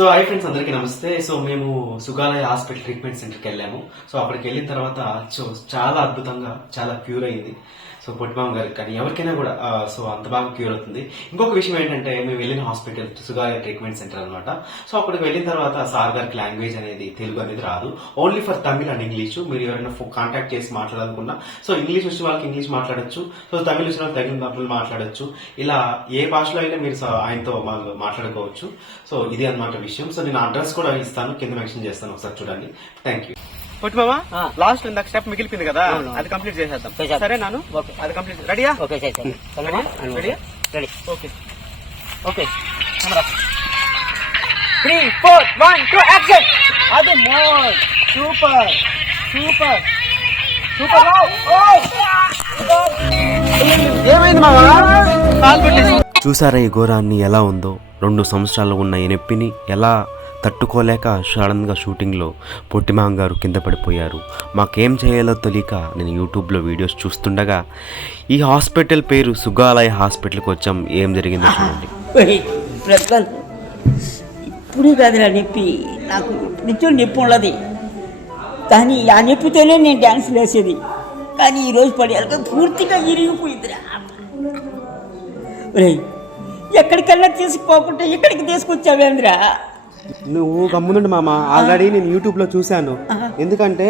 So hi friends అందరికీ నమస్తే. So మేము సుగాలయ హాస్పిటల్ ట్రీట్మెంట్ సెంటర్కి వెళ్ళాము. సో అక్కడికి వెళ్ళిన తర్వాత సో చాలా అద్భుతంగా చాలా క్యూర్ అయింది. సో పొట్టిమామ గారికి కానీ ఎవరికైనా కూడా సో అంత బాగా క్యూర్ అవుతుంది. ఇంకొక విషయం ఏంటంటే మేము వెళ్ళిన హాస్పిటల్ సుగాలయ ట్రీట్మెంట్ సెంటర్ అనమాట సో అక్కడికి వెళ్ళిన తర్వాత సార్ గారికి లాంగ్వేజ్ అనేది తెలుగు అనేది రాదు. Only for Tamil and English మీరు ఎవరైనా కాంటాక్ట్ చేసి మాట్లాడాలనుకున్నా సో ఇంగ్లీష్ వచ్చిన వాళ్ళకి ఇంగ్లీష్ మాట్లాడచ్చు. సో తమిళ్ వచ్చిన వాళ్ళకి తమిళ తమిళ్ మాట్లాడచ్చు. ఇలా ఏ భాషలో అయినా మీరు ఆయనతో మాట్లాడుకోవచ్చు. సో ఇది అన్నమాట విషయం. సో నేను అడ్రస్ కూడా ఇస్తాను. కింద మెన్షన్ చేస్తాను ఒకసారి చూడండి. థ్యాంక్ యూ పొట్టి మామ ఆ. లాస్ట్ ఇందాక స్టెప్ మిగిలిపోయింది కదా. అది కంప్లీట్ చేసేద్దాం. సరే నాను? ఓకే. అది కంప్లీట్ రెడీయా ఓకే చేసాను చల్లమా ready ready okay. Okay. Three four one two action అది మోర్ సూపర్ సూపర్ సూపర్ ఏమైంది మామ చూసారా ఈ ఘోరాన్ని ఎలా ఉందో? రెండు సంవత్సరాలు ఉన్న ఈ నొప్పిని ఎలా తట్టుకోలేక సడన్గా షూటింగ్లో పొట్టిమాం గారు కింద పడిపోయారు. మాకేం చేయాలో తెలియక నేను యూట్యూబ్లో వీడియోస్ చూస్తుండగా ఈ హాస్పిటల్ పేరు సుగాలయ హాస్పిటల్కి వచ్చాం. ఏం జరిగిందో చూడండి. ఇప్పుడు కదరా నొప్పి. నాకు నిత్యం నొప్పి ఉన్నది. కానీ ఆ నొప్పితోనే నేను డ్యాన్స్ వేసేది. కానీ ఈరోజు పడేయాలి పూర్తిగా ఇరిగిపోయిందిరా. ఒరేయ్, ఎక్కడికన్నా తీసుకుపోకుంటే ఇక్కడికి తీసుకొచ్చావేంద్రా నువ్వు గమ్మునుండి మామ. ఆల్రెడీ నేను యూట్యూబ్లో చూశాను ఎందుకంటే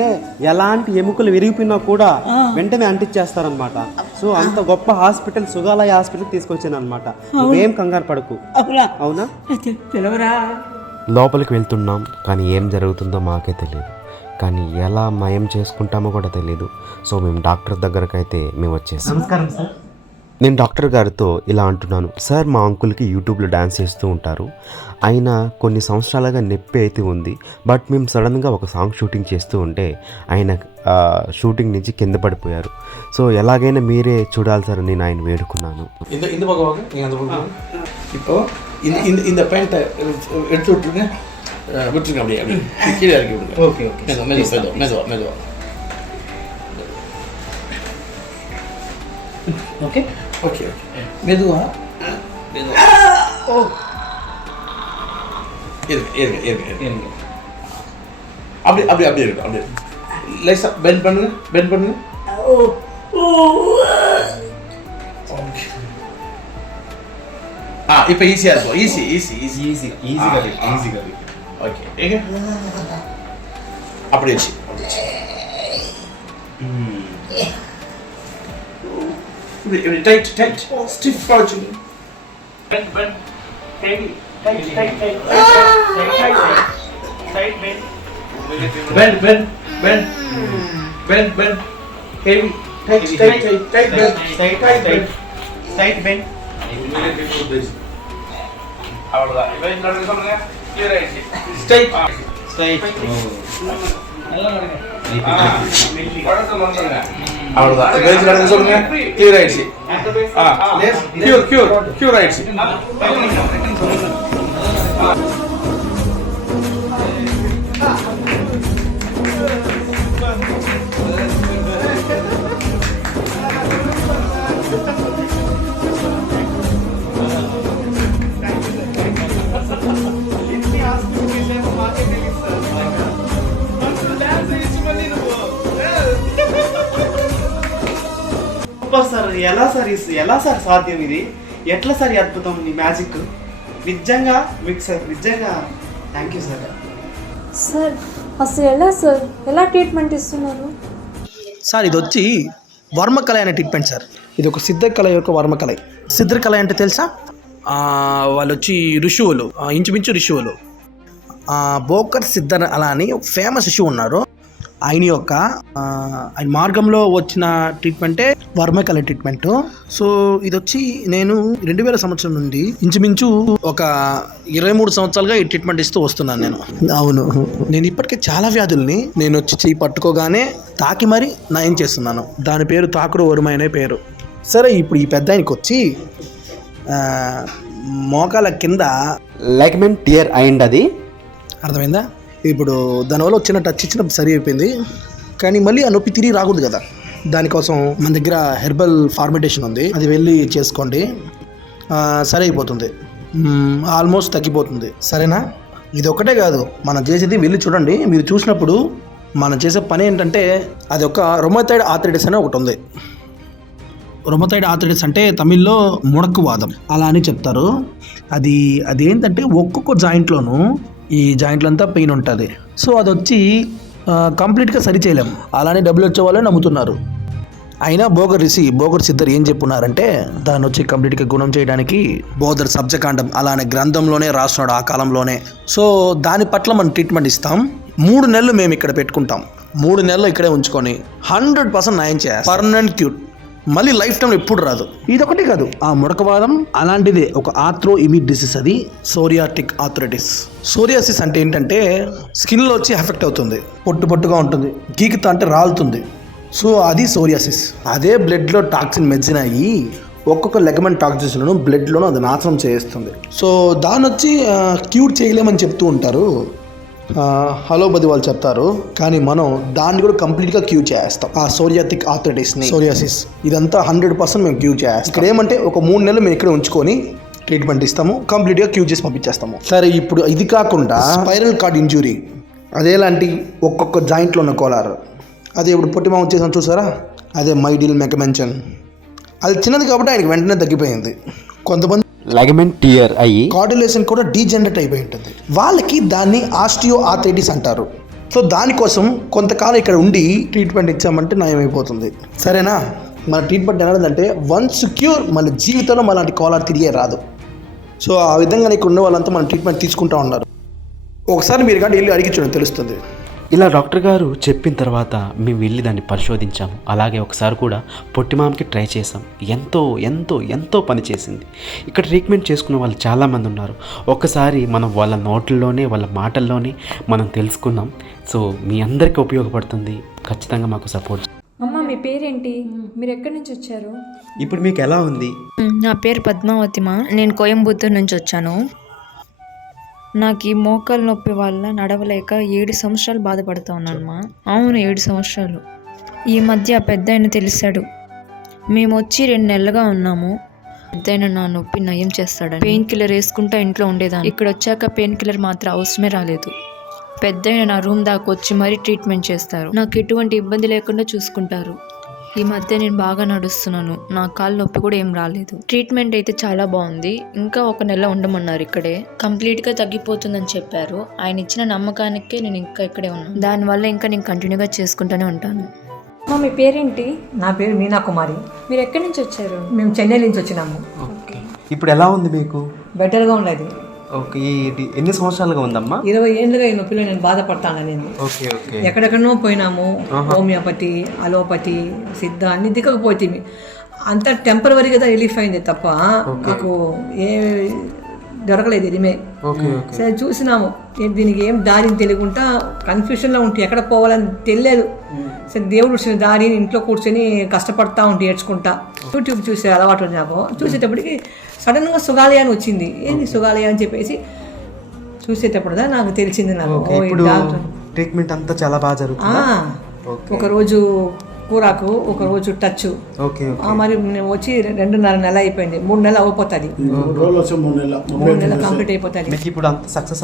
ఎలాంటి ఎముకలు విరిగిపోయినా కూడా వెంటనే అంటించేస్తారనమాట సో అంత గొప్ప హాస్పిటల్ సుగాలయ హాస్పిటల్ తీసుకొచ్చాను అనమాట నువ్వేం కంగారు పడకు. అవునా? లోపలికి వెళ్తున్నాం కానీ ఏం జరుగుతుందో మాకే తెలియదు కానీ ఎలా మయం చేసుకుంటామో కూడా తెలియదు సో మేము డాక్టర్ దగ్గరకు అయితే మేము వచ్చేసాం నమస్కారం సార్. నేను డాక్టర్ గారితో ఇలా అంటున్నాను సార్ మా అంకుల్కి యూట్యూబ్లో డ్యాన్స్ చేస్తూ ఉంటారు ఆయన కొన్ని సంవత్సరాలుగా నొప్పి అయితే ఉంది బట్ మేము సడన్గా ఒక సాంగ్ షూటింగ్ చేస్తూ ఉంటే ఆయన ఆ, షూటింగ్ నుంచి కింద పడిపోయారు సో ఎలాగైనా మీరే చూడాలి సార్ అని నేను ఆయన వేడుకున్నాను இந்த இந்த பக்கம் வாங்க நீங்கள் அந்த பக்கம் வாங்க. இப்போ இந்த இந்த இந்த பேண்ட்டை எடுத்து விட்டுருங்க அஹ், விட்டுருங்க அப்படியே அப்படியே கீழே இறக்கி விடுங்க ஓகே ஓகே மெதுவா மெதுவா மெதுவா மெதுவா ஓகே ஓகே ஓகே மெதுவா? மெதுவா. ஓ இருங்க இருங்க இருங்க. இருங்க. அப்படி அப்படி அப்படி இருக்கு அப்படி லைஸா பெண்ட் பண்ணுங்க பெண்ட் பண்ணுங்க. ஓ ஓகே ஆ இப்போ ஈஸியா இருக்கும் easy easy easy easy easy கதை ஈஸி கலி ஓகே ஏக அப்படி வச்சு. இப்படி இப்படி டைட் டைட் ஸ்டிஃபாக வச்சுங்க bend bend heavy tight tight tight tight bend bend bend bend bend bend heavy tight tight tight tight bend tight tight tight tight bend அவ்வளோதான் இப்போ இந்த இடத்துல சொல்லுங்க கிளியர் ஆயிடுச்சு ஸ்ட்ரைட் ஸ்ட்ரைட் அவ்வளோதான் இப்போ இந்த இடத்துல சொல்லுங்க. கியூர் ஆயிடுச்சு. ஆ கியூர் கியூர் கியூர் ஆயிடுச்சு. ఎలా సార్ ఇస్- ఎలా సార్ సాధ్యం ఇది? ఎట్లా సార్ ఈ అద్భుతం ఈ మ్యాజిక్ నిజంగా మీకు సార్ నిజంగా థ్యాంక్ యూ సార్. సార్ అసలు ఎలా సార్? ఎలా ట్రీట్మెంట్ ఇస్తున్నారు? సార్ ఇది వచ్చి వర్మకళ అనే ట్రీట్మెంట్ సార్. ఇది ఒక సిద్ధకళ యొక్క వర్మకళ. సిద్ధకళ అంటే తెలుసా? ఆ, వాళ్ళు వచ్చి ఋషువులు ఇంచుమించు ఋషువులు. ఆ, బోకర్ సిద్ధర్ అలా అని ఒక ఫేమస్ ఋషువు ఉన్నారు. ఆయన యొక్క ఆయన మార్గంలో వచ్చిన ట్రీట్మెంటే వర్మకళ ట్రీట్మెంట్. సో ఇది వచ్చి నేను రెండు వేల సంవత్సరం నుండి ఇంచుమించు ఒక ఇరవై మూడు సంవత్సరాలుగా ఈ ట్రీట్మెంట్ ఇస్తూ వస్తున్నాను నేను. అవును. నేను ఇప్పటికే చాలా వ్యాధుల్ని నేను వచ్చి చెయ్యి పట్టుకోగానే తాకి మరీ నయం చేస్తున్నాను. దాని పేరు తాకుడు వరుమ అనే పేరు. సరే ఇప్పుడు ఈ పెద్ద ఆయనకి వచ్చి మోకాల కింద లైక్మెంట్ టియర్ అయింది అది. అర్థమైందా? ఇప్పుడు దానివల్ల వచ్చిన టచ్ ఇచ్చిన సరి అయిపోయింది. కానీ మళ్ళీ ఆ నొప్పి తిరిగి రాకూడదు కదా. దానికోసం మన దగ్గర హెర్బల్ ఫార్మిటేషన్ ఉంది. అది వెళ్ళి చేసుకోండి. సరి సరే అయిపోతుంది. ఆల్మోస్ట్ తగ్గిపోతుంది. సరేనా? ఇది ఒకటే కాదు. మనం చేసేది వెళ్ళి చూడండి. మీరు చూసినప్పుడు మనం చేసే పని ఏంటంటే అది ఒక రొమథైడ్ ఆథరైటిస్ అని ఒకటి ఉంది. రొమథైడ్ ఆథరైటిస్ అంటే తమిళ్ళో ముడక్కువాదం అలా అని చెప్తారు. అది అది ఏంటంటే ఒక్కొక్క జాయింట్లోనూ ఈ జాయింట్లంతా పెయిన్ ఉంటుంది. సో అది వచ్చి కంప్లీట్గా సరి చేయలేము అలానే డబ్ల్యూహెచ్ఓ వాళ్ళే నమ్ముతున్నారు. అయినా బోగర్ రిషి బోగర్ సిద్ధర్ ఏం చెప్పున్నారంటే దాన్ని వచ్చి కంప్లీట్గా గుణం చేయడానికి బోధర్ సబ్జకాండం అలానే గ్రంథంలోనే రాస్తున్నాడు ఆ కాలంలోనే. సో దాని పట్ల మనం ట్రీట్మెంట్ ఇస్తాం. మూడు నెలలు మేము ఇక్కడ పెట్టుకుంటాం. మూడు నెలలు ఇక్కడే ఉంచుకొని హండ్రెడ్ పర్సెంట్ నయం చేయాలి పర్మనెంట్ క్యూట్ మళ్ళీ లైఫ్ టైం ఎప్పుడు రాదు. ఇదొకటి కాదు ఆ ముడకవాదం అలాంటిదే ఒక ఆథ్రో ఇమిడ్ డిసీజ్ అది. సోరియాటిక్ ఆథరైటిస్ సోరియాసిస్ అంటే ఏంటంటే స్కిన్లో వచ్చి ఎఫెక్ట్ అవుతుంది. పొట్టు పొట్టుగా ఉంటుంది. గీకుతా అంటే రాలుతుంది. సో అది సోరియాసిస్ అదే బ్లడ్లో టాక్సిన్ మెజ్జిన్ అయ్యి ఒక్కొక్క లెగమెంట్ టాక్సిన్స్లను బ్లడ్లోనూ అది నాశనం చేస్తుంది. సో దాన్ని వచ్చి క్యూర్ చేయలేమని చెప్తూ ఉంటారు. ఆ, హలోపతి వాళ్ళు చెప్తారు కానీ మనం దాన్ని కూడా కంప్లీట్గా క్యూ చేస్తాం. ఆ సోరియాటిక్ ఆథరైటిస్ని సోరియాసిస్ ఇదంతా హండ్రెడ్ పర్సెంట్ మేము క్యూ చేస్తాం. ఇక్కడ ఏమంటే ఒక మూడు నెలలు మేము ఇక్కడ ఉంచుకొని ట్రీట్మెంట్ ఇస్తాము కంప్లీట్గా క్యూ చేసి పంపించేస్తాము. సరే ఇప్పుడు ఇది కాకుండా స్పైరల్ కార్డ్ ఇంజురీ అదేలాంటి ఒక్కొక్క జాయింట్లో ఉన్న కోలారు. అదే ఇప్పుడు పొట్టిమా వచ్చేసాం చూసారా? అదే మైడిల్ మెకమెన్షన్ అది చిన్నది కాబట్టి ఆయనకి వెంటనే తగ్గిపోయింది. కొంతమంది లెగమెంట్ టియర్ అయ్యి కార్డులేషన్ కూడా డీజనరేట్ అయిపోయి ఉంటుంది. వాళ్ళకి దాన్ని ఆస్టియో ఆథైటిస్ అంటారు. సో దానికోసం కొంతకాలం ఇక్కడ ఉండి ట్రీట్మెంట్ ఇచ్చామంటే నయమైపోతుంది. సరేనా? మన ట్రీట్మెంట్ ఎలాంటిదంటే వన్స్ క్యూర్ మన జీవితంలో మనలాంటి కాలర్ తిరిగే రాదు. సో ఆ విధంగా నీకు ఉన్న వాళ్ళంతా మన ట్రీట్మెంట్ తీసుకుంటా ఉన్నారు. ఒకసారి మీరు కానీ వెళ్ళి అడిగి తెలుస్తుంది. ఇలా డాక్టర్ గారు చెప్పిన తర్వాత మేము వెళ్ళి దాన్ని పరిశోధించాము. అలాగే ఒకసారి కూడా పొట్టిమామకి ట్రై చేసాం ఎంతో ఎంతో ఎంతో పని చేసింది. ఇక్కడ ట్రీట్మెంట్ చేసుకున్న వాళ్ళు చాలామంది ఉన్నారు. ఒక్కసారి మనం వాళ్ళ నోట్లలోనే వాళ్ళ మాటల్లోనే మనం తెలుసుకున్నాం. సో మీ అందరికీ ఉపయోగపడుతుంది. ఖచ్చితంగా మాకు సపోర్ట్. అమ్మ మీ పేరేంటి? మీరు ఎక్కడి నుంచి వచ్చారు? ఇప్పుడు మీకు ఎలా ఉంది? నా పేరు పద్మావతిమా. నేను కోయంబత్తూరు నుంచి వచ్చాను. నాకు ఈ మోకాలు నొప్పి వల్ల నడవలేక ఏడు సంవత్సరాలు బాధపడుతూ ఉన్నానమ్మా అవును ఏడు సంవత్సరాలు. ఈ మధ్య ఆ పెద్ద ఆయన తెలిసాడు. మేము వచ్చి రెండు నెలలుగా ఉన్నాము. పెద్దయిన నా నొప్పి నయం చేస్తాడని. పెయిన్ కిల్లర్ వేసుకుంటా ఇంట్లో ఉండేదాన్ని. ఇక్కడ వచ్చాక పెయిన్ కిల్లర్ మాత్రం అవసరమే రాలేదు. పెద్దయిన నా రూమ్ దాకా వచ్చి మరీ ట్రీట్మెంట్ చేస్తారు. నాకు ఎటువంటి ఇబ్బంది లేకుండా చూసుకుంటారు. ఈ మధ్య నేను బాగా నడుస్తున్నాను. నా కాలు నొప్పి కూడా ఏం రాలేదు. ట్రీట్మెంట్ అయితే చాలా బాగుంది. ఇంకా ఒక నెల ఉండమన్నారు ఇక్కడే. కంప్లీట్గా తగ్గిపోతుందని చెప్పారు. ఆయన ఇచ్చిన నమ్మకానికే నేను ఇంకా ఇక్కడే ఉన్నాను. దానివల్ల ఇంకా నేను కంటిన్యూగా చేసుకుంటూనే ఉంటాను. అమ్మ మీ పేరేంటి? నా పేరు మీనా కుమారి. మీరు ఎక్కడి నుంచి వచ్చారు? మేము చెన్నై నుంచి వచ్చినాము. ఇప్పుడు ఎలా ఉంది మీకు? బెటర్గా ఉండేది ఓకే ఇది ఎన్ని సంవత్సరాలుగా ఉందమ్మా? ఇరవై ఏళ్ళుగా ఈ నొప్పిలో నేను బాధపడతాను నేను. Okay okay. ఎక్కడెక్కడో పోయినాము హోమియోపతి అలోపతి సిద్ధ అన్ని దిక్కకపోతే అంత టెంపరవరీగా రిలీఫ్ అయింది తప్ప నాకు ఏ దొరకలేదు ఇదిమే. సరే చూసినాము. దీనికి ఏం దారిని తెలియకుండా కన్ఫ్యూషన్లో ఉంటే ఎక్కడ పోవాలని తెలియలేదు. సరే దేవుడు వచ్చిన దారిని ఇంట్లో కూర్చొని కష్టపడతా ఉంటే ఏడ్చుకుంటా. యూట్యూబ్ చూసే అలవాటు నాకు. చూసేటప్పటికి సడన్గా సుగాలయ అని వచ్చింది. ఏంది సుగాలయ అని చెప్పేసి చూసేటప్పుడు నాకు తెలిసింది నాకు. ట్రీట్మెంట్ అంతా చాలా బాగా జరుగుతుంది? ఆ, ఒక రోజు కూరాకు ఒక రోజు టచ్. ఓకే ఆ, మరి వచ్చి రెండున్నర నెల అయిపోయింది. మూడు నెలలు అయిపోతుంది మూడు నెలలు కంప్లీట్ అయిపోతుంది. ఇప్పుడు అంత సక్సెస్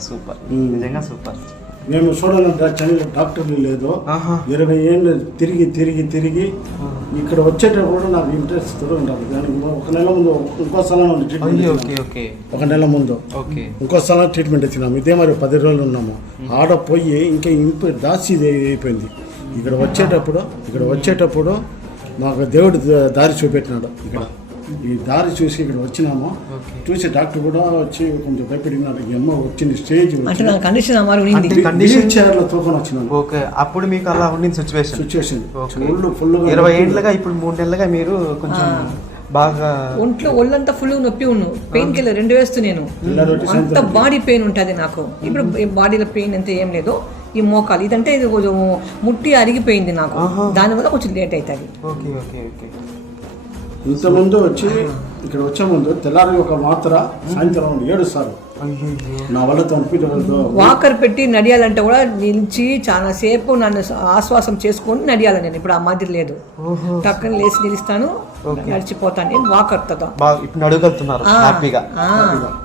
సూపర్. నిజంగా సూపర్. మేము చూడాలని చదివిన డాక్టర్లు లేదు. ఇరవై ఏళ్ళు తిరిగి తిరిగి తిరిగి ఇక్కడ వచ్చేటప్పుడు నాకు ఇంట్రెస్ట్ ఉండాలి. దానికి ఒక నెల ముందు ఇంకో స్థలం ట్రీట్మెంట్ ఒక నెల ముందు. ఇంకో స్థలం ట్రీట్మెంట్ ఇచ్చినాము ఇదే మరి పది రోజులు ఉన్నాము. ఆడ పోయి ఇంకా ఇంపు దాసి అయిపోయింది. ఇక్కడ వచ్చేటప్పుడు ఇక్కడ వచ్చేటప్పుడు మాకు దేవుడు దారి చూపెట్టినాడు ఇక్కడ. ఈ దారి చూసి ఇక్కడ వచ్చినాము చూసి డాక్టర్ కూడా వచ్చి కొంచెం భయపడినాడు ఈ అమ్మ వచ్చింది స్టేజ్ కండిషన్ చైర్లో వచ్చినాను. ఓకే అప్పుడు మీకు అలా ఉండింది సిచ్యువేషన్ సిచ్యువేషన్. ఫుల్ ఫుల్గా ఇరవై ఏళ్ళగా ఇప్పుడు మూడు నెలలుగా మీరు కొంచెం బాగా ఒంట్లో ఒళ్ళంతా ఫుల్ నొప్పి ఉన్నాను పెయిన్ కిల్లర్ రెండు వేస్తూ నేను. అంత బాడీ పెయిన్ ఉంటుంది నాకు. ఇప్పుడు ఈ బాడీలో పెయిన్ అంతా ఏం లేదు. ఈ మోకాలు ఇదంటే ఇది కొంచెం ముట్టి అరిగిపోయింది నాకు. దానివల్ల కొంచెం లేట్ అవుతుంది. Okay okay okay. ఇంతకుముందు వచ్చి ఇక్కడ వచ్చే ముందు తెల్లారి ఒక మాత్ర సాయంత్రం ఏడు సార్లు. నా వల్ల వాకర్ పెట్టి నడియాలంటే కూడా నిలిచి చాలా సేపు నన్ను ఆశ్వాసం చేసుకొని నడియాలి నేను. ఇప్పుడు ఆ మాదిరి లేదు. టక్కన లేచి నిలుస్తాను. నడిచిపోతాను. నేను వాకర్తో బాగా ఇప్పుడు అడగలుగుతున్నారు ఆ, హ్యాపీగా.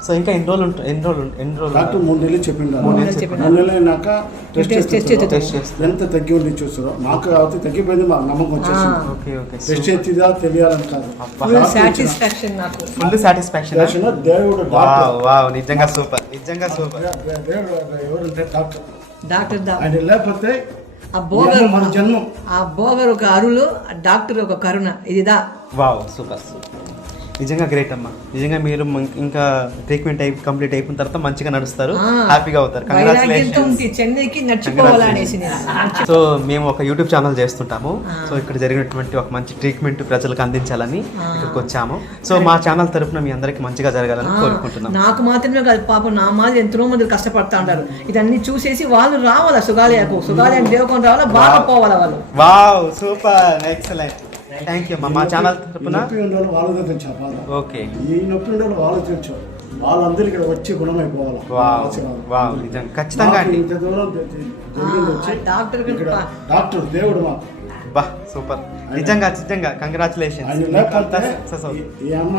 సో ఇంకా ఎన్ని రోజులు ఎన్ని రోజులు ఎన్ని రోజులు డాక్టర్ మూడు నెలలు చెప్పిండు మూడు నెలలు చెప్పినారు. మూడు నెలలు అయినాక టెస్ట్. టెస్ట్ ఎంత తగ్గి ఉండి చూస్తారు మాకు అయితే తగ్గిపోయింది మాకు నమ్మకం వచ్చేసింది. Okay okay. టెస్ట్ తెలియాలని కాదు. సాటిస్ఫాక్షన్ నాకు. ఫుల్ సాటిస్ఫాక్షన్ దేవుడు వావ్ డాక్టర్. వావ్ నిజంగా సూపర్. నిజంగా సూపర్. దేవుడు ఎవరంటే డాక్టర్. డాక్టర్ లేకపోతే ఆ బోగర్ మన జన్మం. ఆ బోగర్ ఒక అరులు ఆ డాక్టర్ ఒక కరుణ. ఇదిదా. Wow super. నిజంగా గ్రేట్ అమ్మా. నిజంగా మీరు ఇంకా ట్రీట్మెంట్ అయి కంప్లీట్ అయిపోయిన తర్వాత మంచిగా నడుస్తారు. హ్యాపీగా అవుతారు. సో మేము ఒక యూట్యూబ్ ఛానల్ చేస్తుంటాము. సో ఇక్కడ జరిగినటువంటి ఒక మంచి ట్రీట్మెంట్ ప్రజలకు అందించాలని ఇక్కడికి వచ్చాము. సో మా ఛానల్ తరపున మీ అందరికి మంచిగా జరగాలని కోరుకుంటున్నాం నాకు మాత్రమే కాదు పాపం నా మాది ఎంతో మంది కష్టపడతా ఉంటారు. ఇదన్నీ చూసేసి వాళ్ళు రావాలా సుగాలయకు? సుగాలయం దేవకొని రావాలా? బాగా పోవాలా వాళ్ళు? Wow super excellent thank you అమ్మా మా ఛానల్ తరపున? నొప్పి ఉండాలి వాళ్ళదే తెలుసు ఆ బాధ ఓకే. ఈ నొప్పి ఉండాలి వాళ్ళకి తెలుసు వాళ్ళందరూ ఇక్కడ వచ్చి గుణమైపోవాలి. వావ్ ఖచ్చితంగా అండి. ఇంత దూరం జరిగింది వచ్చి ఆ డాక్టర్ ఇక్కడ డాక్టర్ దేవుడు మాకు బా సూపర్. నిజంగా నిజంగా కంగ్రాచులేషన్ ఈ- అమ్మ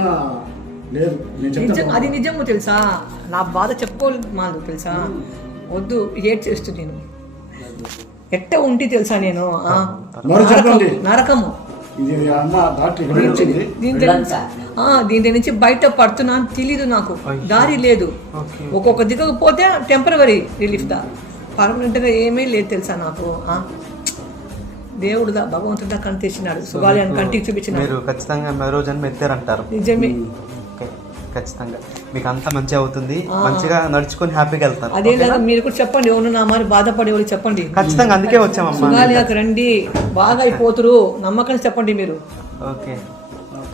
లేదు. నిజం అది నిజము తెలుసా? నా బాధ చెప్పుకోలేదు మాకు తెలుసా? వద్దు ఏడ్ చేస్తూ నేను. ఎట్ట ఉంటే తెలుసా నేను? నరకము. ఇది అమ్మ డాక్టర్ దీంట్లో నుంచి- ఆ, దీంట్లో నుంచి బయట పడుతున్నా అని తెలీదు నాకు. దారి లేదు. ఒక్కొక్క దిగకు పోతే టెంపరవరీ రిలీఫ్ దా. పర్మనెంట్గా ఏమీ లేదు తెలుసా నాకు? ఆ? దేవుడుదా భగవంతుడా కని తెచ్చినాడు. సుగాలి కంటికి చూపించినాడు. మీరు ఖచ్చితంగా మరో జన్మ ఎత్తారంటారు. నిజమే. ఖచ్చితంగా. మీకు అంతా మంచిగా అవుతుంది. మంచిగా నడుచుకొని హ్యాపీగా వెళ్తారు. అదే లాగా మీరు కూడా చెప్పండి. ఎవరు నా మరి బాధపడే వాళ్ళు చెప్పండి. ఖచ్చితంగా అందుకే వచ్చామమ్మా. సుగాలియాకి రండి. బాగా అయిపోతురు. నమ్మకం చెప్పండి మీరు. ఓకే.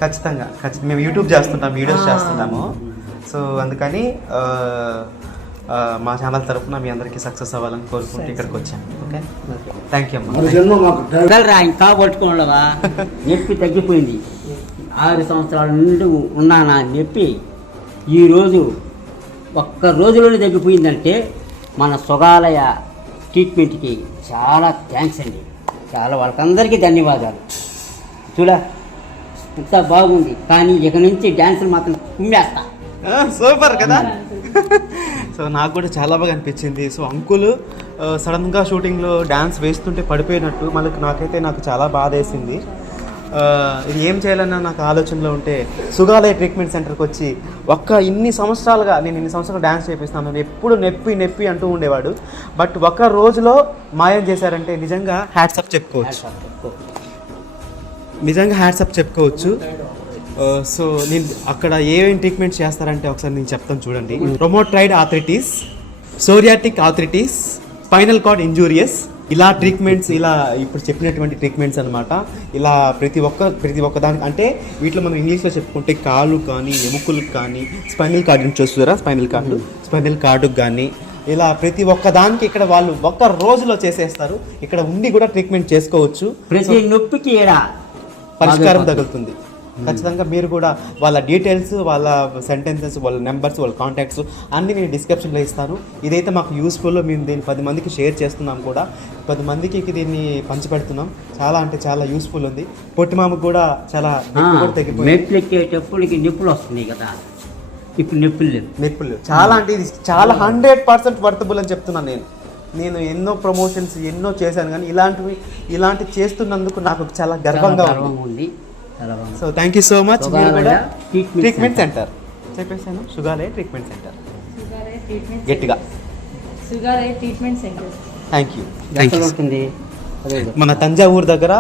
ఖచ్చితంగా. ఖచ్చితంగా. మేము యూట్యూబ్ చేస్తుంటాం వీడియోస్ చేస్తుంటాము. సో అందుకని మా ఛానల్ తరపున మీ అందరికీ సక్సెస్ అవ్వాలని కోరుకుంటూ ఇక్కడికి వచ్చాము ఓకే? థ్యాంక్ యూ అమ్మా. పట్టుకోవాలవా నొప్పి తగ్గిపోయింది. ఆరు సంవత్సరాల నుండి ఉన్నానా నొప్పి ఈరోజు ఒక్క రోజులోనే తగ్గిపోయిందంటే మన సుగాలయ ట్రీట్మెంట్కి చాలా థ్యాంక్స్ అండి. చాలా వాళ్ళకందరికీ ధన్యవాదాలు. చూడా ఇంత బాగుంది. కానీ ఇక నుంచి డ్యాన్సులు మాత్రం కుమ్మేస్తా. సూపర్ కదా. సో నాకు కూడా చాలా బాగా అనిపించింది. సో అంకుల్ సడన్గా షూటింగ్లో డ్యాన్స్ వేస్తుంటే పడిపోయినట్టు మళ్ళీ నాకైతే నాకు చాలా బాధ వేసింది ఇది ఏం చేయాలన్న నాకు ఆలోచనలో ఉంటే సుగాలయ ట్రీట్మెంట్ సెంటర్కి వచ్చి ఒక్క ఇన్ని సంవత్సరాలుగా నేను ఇన్ని సంవత్సరాలు డ్యాన్స్ చేపిస్తున్నాను. ఎప్పుడు నొప్పి నొప్పి అంటూ ఉండేవాడు. బట్ ఒక్క రోజులో మాయం చేశారంటే నిజంగా హ్యాట్సప్ చెప్పుకోవచ్చు. నిజంగా హ్యాట్సప్ చెప్పుకోవచ్చు. సో నేను అక్కడ ఏమేమి ట్రీట్మెంట్ చేస్తారంటే ఒకసారి నేను చెప్తాను చూడండి. ప్రొమోట్రైడ్ arthritis psoriatic arthritis spinal cord injuries ఇలా ట్రీట్మెంట్స్ ఇలా ఇప్పుడు చెప్పినటువంటి ట్రీట్మెంట్స్ అన్నమాట. ఇలా ప్రతి ఒక్క ప్రతి ఒక్క దానికి అంటే వీటిలో మనం ఇంగ్లీష్లో చెప్పుకుంటే కాలు కానీ ఎముకలకు కానీ స్పైనల్ కార్డు నుంచి వస్తుందా స్పైనల్ కార్డు. స్పైనల్ కార్డుకు కానీ ఇలా ప్రతి ఒక్క దానికి ఇక్కడ వాళ్ళు ఒక్క రోజులో చేసేస్తారు. ఇక్కడ ఉండి కూడా ట్రీట్మెంట్ చేసుకోవచ్చు. ప్రతి నొప్పికి పరిష్కారం తగులుతుంది. ఖచ్చితంగా మీరు కూడా వాళ్ళ డీటెయిల్స్ వాళ్ళ సెంటెన్సెస్ వాళ్ళ నెంబర్స్ వాళ్ళ కాంటాక్ట్స్ అన్నీ నేను డిస్క్రిప్షన్లో ఇస్తాను. ఇదైతే మాకు యూస్ఫుల్ మేము దీన్ని పది మందికి షేర్ చేస్తున్నాం కూడా. పది మందికి దీన్ని పంచిపెడుతున్నాం. చాలా అంటే చాలా యూస్ఫుల్ ఉంది. పొట్టిమామకు కూడా చాలా కూడా తగ్గిపోయింది. మెట్లు ఎక్కేటప్పటికి నొప్పులు వస్తున్నాయి కదా. ఇప్పుడు నొప్పులు లేవు. నొప్పులు చాలా అంటే ఇది చాలా హండ్రెడ్ పర్సెంట్ వర్తబుల్ అని చెప్తున్నాను నేను. నేను ఎన్నో ప్రమోషన్స్ ఎన్నో చేశాను కానీ ఇలాంటివి ఇలాంటివి చేస్తున్నందుకు నాకు చాలా గర్వంగా ఉంది. So thank you so much treatment treatment center చెప్పేసాను సుగాలయ ట్రీట్మెంట్ సెంటర్ గట్టిగా. Sugalaya treatment center thank you thank you మన తంజావూరు దగ్గర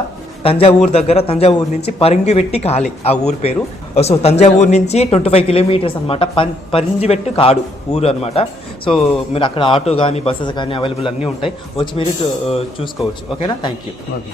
తంజావూరు దగ్గర తంజావూరు నుంచి పరింగివెట్టి కాలి ఆ ఊరు పేరు. సో తంజావూరు నుంచి ట్వంటీ ఫైవ్ కిలోమీటర్స్ అనమాట పం పరింజివెట్టు కాడు ఊరు అనమాట సో మీరు అక్కడ ఆటో కానీ బస్సెస్ కానీ అవైలబుల్ అన్నీ ఉంటాయి. వచ్చి మీరు చూసుకోవచ్చు. ఓకేనా థ్యాంక్ యూ ఓకే